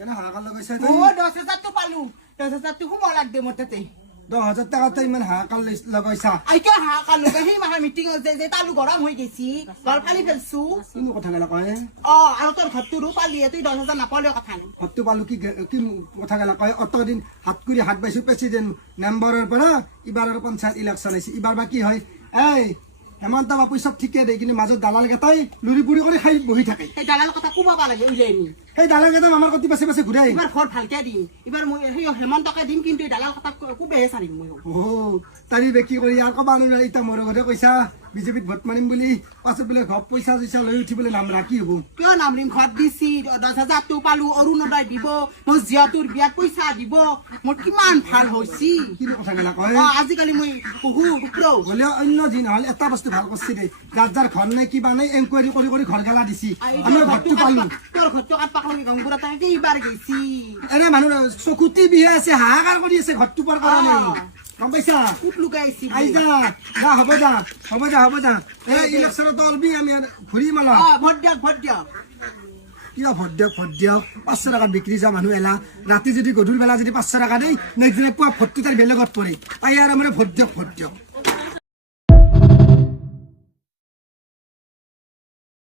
কেন হাহাকাৰ লগাইছা ও 10,000 তো পালু 10,000 তো খুব লাগ দে মতেতে 10,000 টাকা তই ইমান হাহাকাৰ লগাইছা আইকে হাহাকাৰ লগাই সেই মাহা মিটিং যে তালু গৰম হৈ গেছি ঘৰ ফালি ফেলছু কিনো কথা গেলা কয় আৰু তোৰ ঘৰটো পালিয়ে তুই 10,000 নাপালে কথা নাই ঘৰটো পালো কি কথা গেলা কয় অতদিন হাত কৰি হাত বাইছো প্ৰেচিডেণ্ট মেম্বাৰৰ পৰা ইবাৰৰ পঞ্চায়ত ইলেকশ্যন আহিছে ইবাৰ বা কি হয় এই হেমন্ত বাবু চব ঠিকে দেই কিন্তু মাজত দালাল কেইটাই লুৰি পুৰি কৰি খাই বহি থাকে সেই দালাল কথা কোবাবা লাগে উলিয়াই নি সেই দালাল কেইটা আমাৰ কতি পাছে পাছে ঘূৰাই এবাৰ ঘৰ ভালকে দিম এবাৰ মই সেই হেমন্তকে দিম কিন্তু এই দালাল কথা কোবেহে চাৰিম মই তাৰি বেকি কৰি আৰু ক'বা নোৱাৰি এতিয়া মোৰ ঘৰতে কৈছা বিজেপিত ভোট মাৰিম বুলি পাছত বোলে ঘৰ পইচা চইচা লৈ উঠিবলৈ নাম ৰাখি হ'ব কিয় নামৰিম ঘৰত দিছি 10,000 তো পালো অৰুণোদয় দিব মোৰ জীয়াটোৰ বিয়াত পইচা দিব মোৰ কিমান ভাল হৈছি কিনো কথা গেলা কয় আজিকালি মই বহুত ওপৰ হ'লে অন্য দিন নহ'লে এটা বস্তু ভাল কৰিছে দেই যাৰ যাৰ ঘৰ নাই কিবা নাই এনকুৱাৰী কৰি কৰি ঘৰ গেলা দিছি আমাৰ ঘৰটো পালো তোৰ ঘৰটো কাটপাক লাগি গংগুৰা তাই কিবাৰ গেছি এনে মানুহ চকুতি বিহে আছে হাহাকাৰ কৰি আছে ঘৰটো পাৰ কৰা নাই গম পাইছা কুট লুকাইছি আই যা হ'ব যা এই ইলেকশ্যনত অলবি আমি ঘূৰিম অলপ ভোট দিয়ক কিয় ভোট দিয়ক 500 টকাত বিক্ৰী যোৱা মানুহ এলা ৰাতি যদি গধূলি বেলা যদি 500 টকা দেই নেক্সট দিনা পুৱা ভোটটো তাৰ বেলেগত পৰে তাই আৰু মানে ভোট দিয়ক